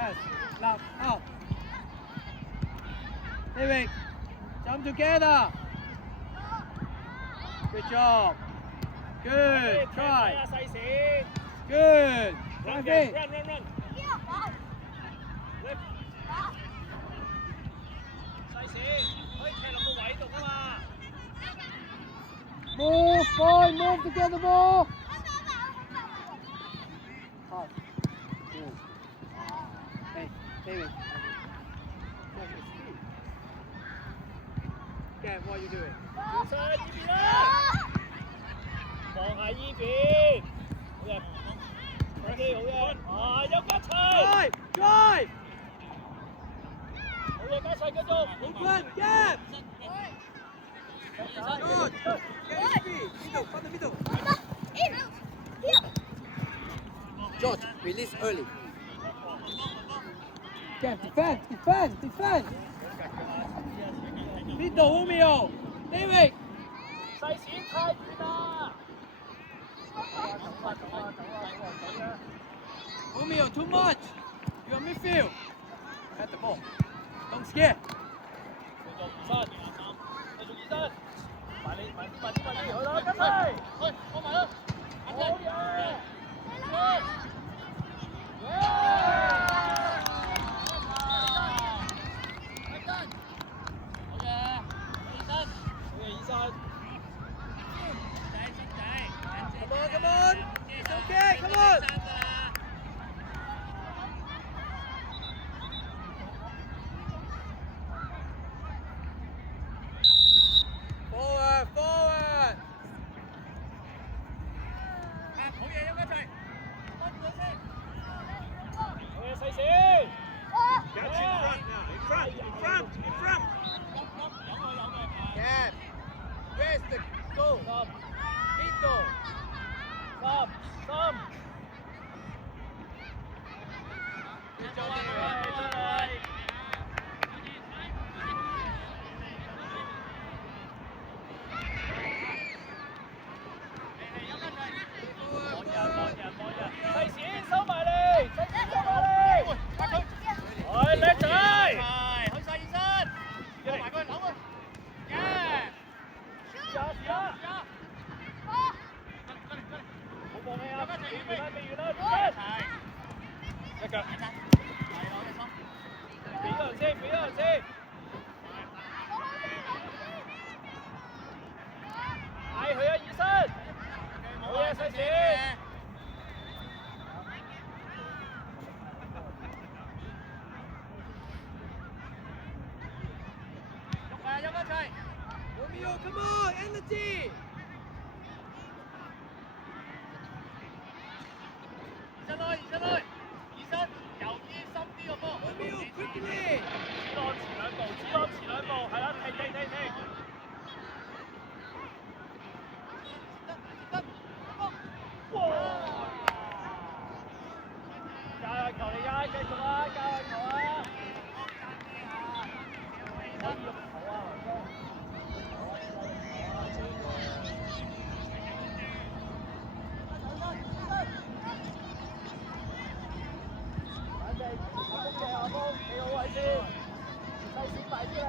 Pass. Left. Out. David. Jump together. Good job. Good. Try. Good. Run, Drive it. run. Left. 細線，可以踢落個位度啊嘛。Move, boy. Move to get the ball. Pass. Good. Hey, David. Check his feet. Gavin, what are you doing? 轉身依邊啦，望下依邊，好嘅，OK 好嘅，啊有加齊， Drive. 好嘅加齊繼續， Open. Gap. Good. Get his feet. Middle. From the middle. George, release early. Gap. Defend. Middle, Romeo. David. 細線太遠啦， Romeo, too much. You're midfield. At the ball. Don't scare. 繼續移身，繼續移身，慢啲，好啦，加齊，放埋啦，好嘢，Come on. It's okay. Come on. Forward. 好嘢，有加齊，好嘢，細線。 That's in front. Gap. Where's the goal? Middle. 三，你做啊佢，真係。細線收埋嚟，係叻仔，去晒現身，過埋佢，扭佢，冇放棄啊！未完啦，一腳，俾個人先，嗌佢啊，現身，好嘢，細線。 Romeo, come on. Energy. 移身，由於深啲個波。 Romeo, quickly. 只攞遲兩步，係啦，停。哇！加球嚟呀，繼續啊，加球啊！幾好位先，細線擺出嚟。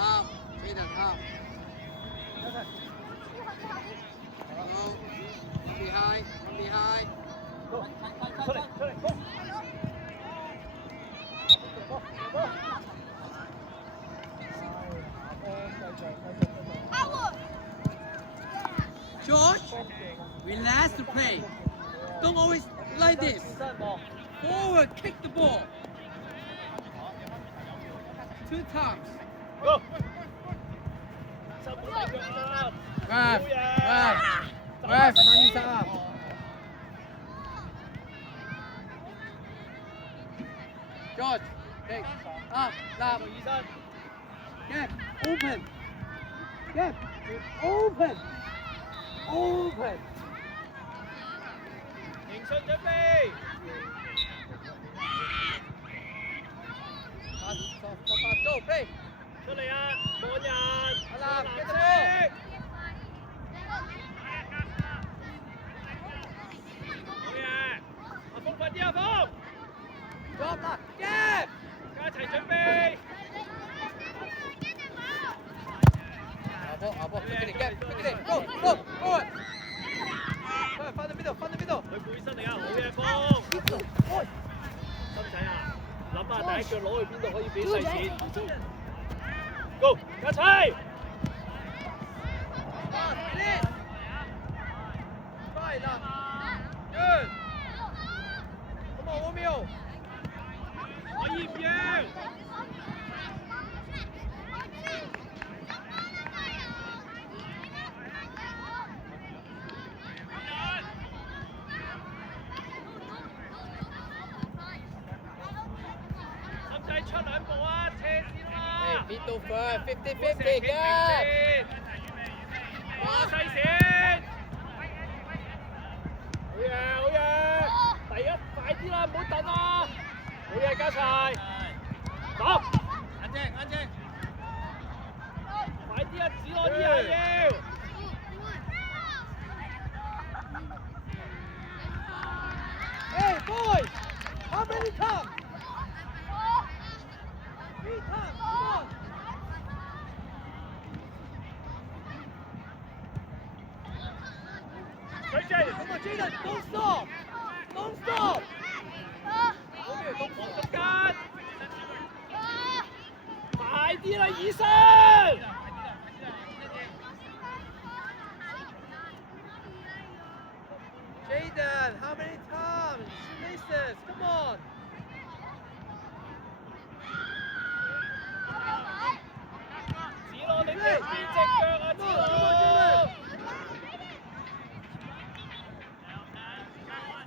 Up. Jaden, up. Go. From behind. 出嚟，George, relax to play. Don't always like this. Forward, kick the ball. 2 times. Go！ 收唔到腳啊！ Ref, money's up. George, take up, lap. 醫生， Gap, open. Gap, open. 迎順準備。 Go, play. 出嚟啊！望人，好啦藍，get 色 the ball。好嘢！阿峰快啲啊，峰！ Drop 啦，get。加一齊準備。Above, quickly, get, quickly, go, go, forward. Find the middle, find the middle. 佢背身嚟啊！好嘢，峰！心仔啊，諗下第一腳攞去邊度可以俾細錢。Go， 一齊！ Finish. Try that. Good. Come on, Romeo. 我要唔要？ 心仔出兩步啊，斜線啦！ Hey, feet to first, 50-50, 斜 get. 線，哇細線！好嘢好嘢！第一快啲啦，唔好等啦！好嘢加齊，走！安靜，安靜。快啲啊，子朗依下要！ Hey, boys, how many times? 3 times, come on. Great Jaden! Come on, Jaden, don't stop. Don't stop. Romeo, don't 黃 stop. 中間，快啲啦，醫生！ Jaden, how many times? Shoelaces, come on. 子朗你踢邊隻腳啊，子朗！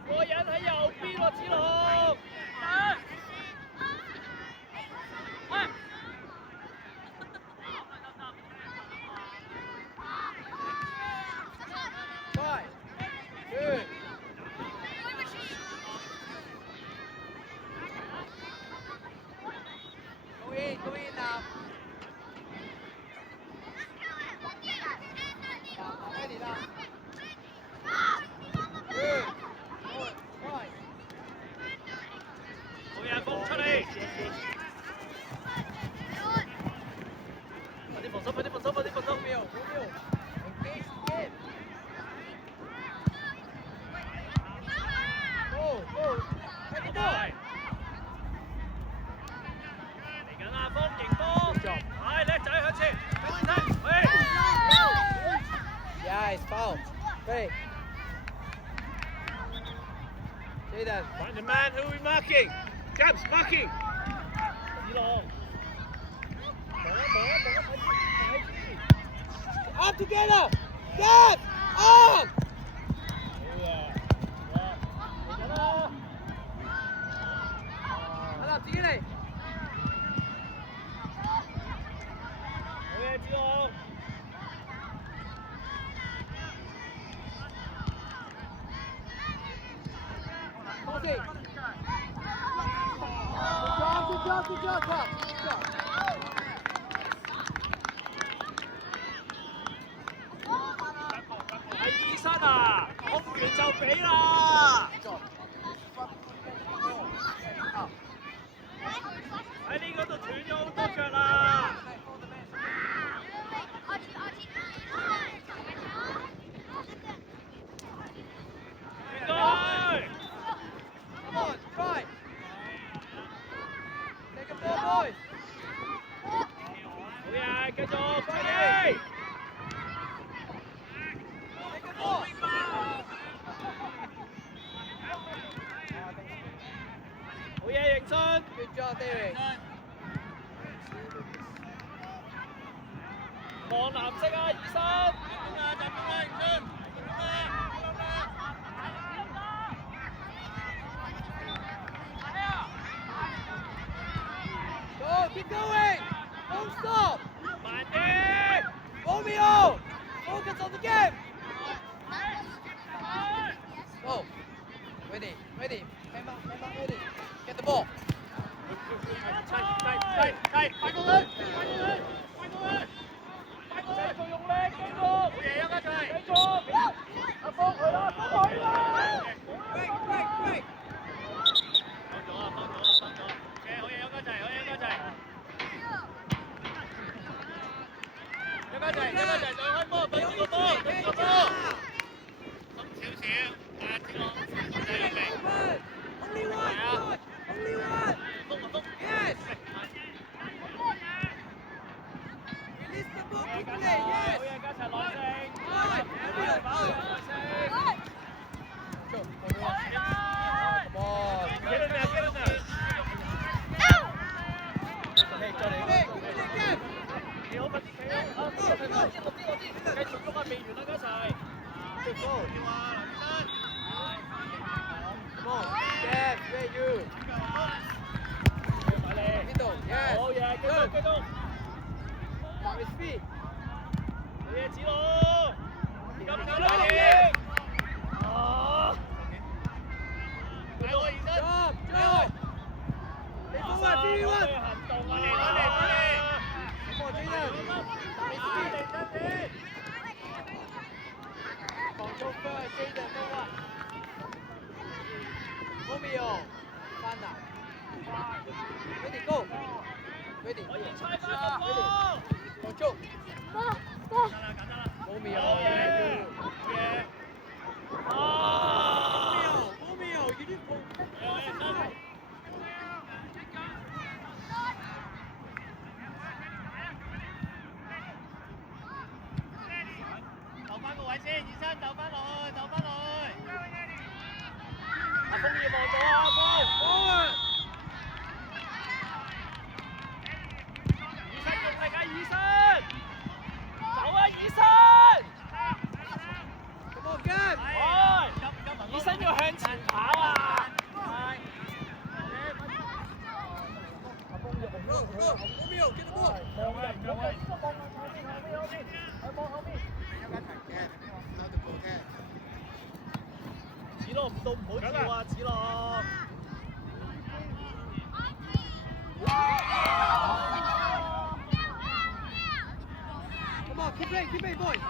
個人喺右邊喎，子朗。Five. Good. Go in now. Ready now. Good. Forward. Right. 好嘢，風出嚟！快啲防守，快啲防守，快啲防守！ Romeo, Romeo. Engage the game. Go, go. Take the ball. 嚟緊啊，風迎波！係叻仔向前，向前睇，喂！ Yeah, it's foul. Great. Jaden. Find the man who we marking. Gabs, marking. 子朗，望 Up together. Get up. 好嘢，嚟緊啦！好啦，自己嚟。好嘢，子朗！ Good job, good job, good job. 係醫生啊，空完就俾啦！喺呢嗰度斷咗好多腳啦！斷開！ Come on, try. Take a ball, boys. 好嘢，繼續，快啲！ Take a ball. 好嘢，迎信！ Good job, David. 望藍色啊，醫生！ Go, keep going. Don't stop. 慢啲！ Romeo, focus on the game. Go. Ready, ready. Memang ready. Get the ball. 齊，快過去！快過去！繼續，阿幫佢啦，幫佢啦。Break, break, break. 好嘢，有家齊，好嘢，有家齊。有家齊，有家齊，對開波，對住個波，對住個波。鬆少少，天朗，仔入嚟。Only one, coach. Only one. 封唔封 Yes. Release the ball quickly. Yes. 好嘢，家齊攞勝。Good. Good. 攞勝。 Go. Come on. Get in there, get in there. Hey, Johnny. Quickly, Kev. 企好，快啲企好。繼續喐啊，未完啦，家齊。 Good ball. 要啊，劉醫生。 Come on. Kev, where you? 埋嚟。 Middle. Yes. 好嘢，繼續，繼續。 With speed. 好嘢，子龍。咁大力。啊！繼續，醫生。 Job, job. Stay forward, 3-1. 行動啊！ Come on, Jaden. With speed. Control first, Jaden, forward. Romeo. Panda. Ready, go. Ready. 可以猜翻個波。 Control. 簡單啦，簡單啦。 Romeo. 好嘢，好嘢。啊！ Romeo, you didn't pull. 好嘢，真。鬥翻個位先，醫生鬥翻落去，鬥翻落去。阿峰要望到啊，阿峰。 Forward. 醫生用力啊，醫生。走啊，醫生。 Come on, Kev. 哎，醫生要向前跑啊。 Go, go. Romeo, get the ball. 望人望人。 子樂唔到唔好跳啊，子樂。 Come on, keep playing, boys.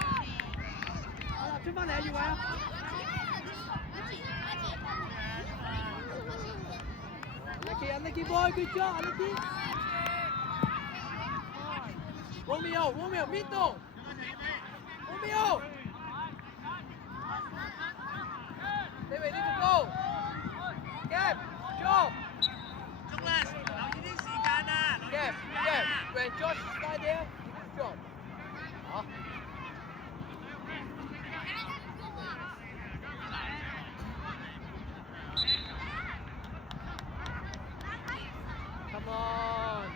好啦，出翻嚟啊，耀偉啊。Unlucky boy, good job, unlucky. Romeo, middle. Romeo. Stay ready to go. Kev, Joe. 中啦，留意啲時間啊，留意啲 Kev, 時間 Kev. 啊。 When Josh is right there, good job. 好。Come on.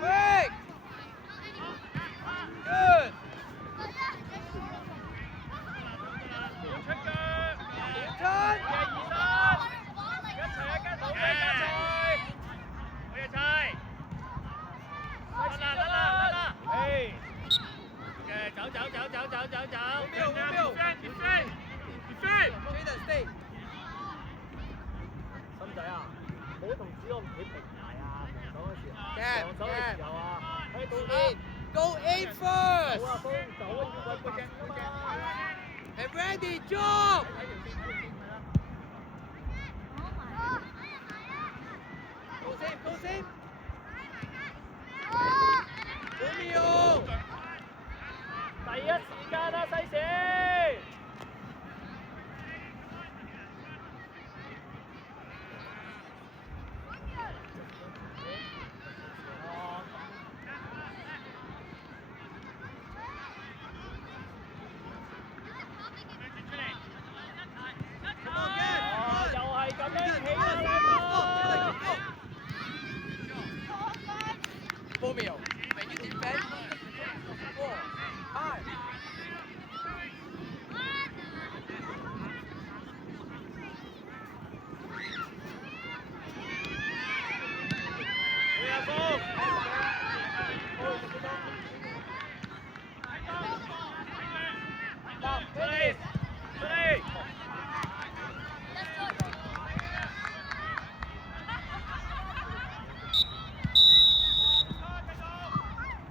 Quick. Good. 出腳，點出？嘅醫生，一齊啊，跟到嘅家齊，好嘢齊，得啦，誒，嘅走， Romeo. Jaden, stay. 心仔啊，唔好同子龍企平排啊，防守嗰時， Kev, 防守嘅時候啊，喺度 In. Go in 好 first. 啊，鋒走啊，要揾個正啊嘛。 And ready, job.